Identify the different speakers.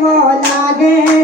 Speaker 1: ভালো লাগে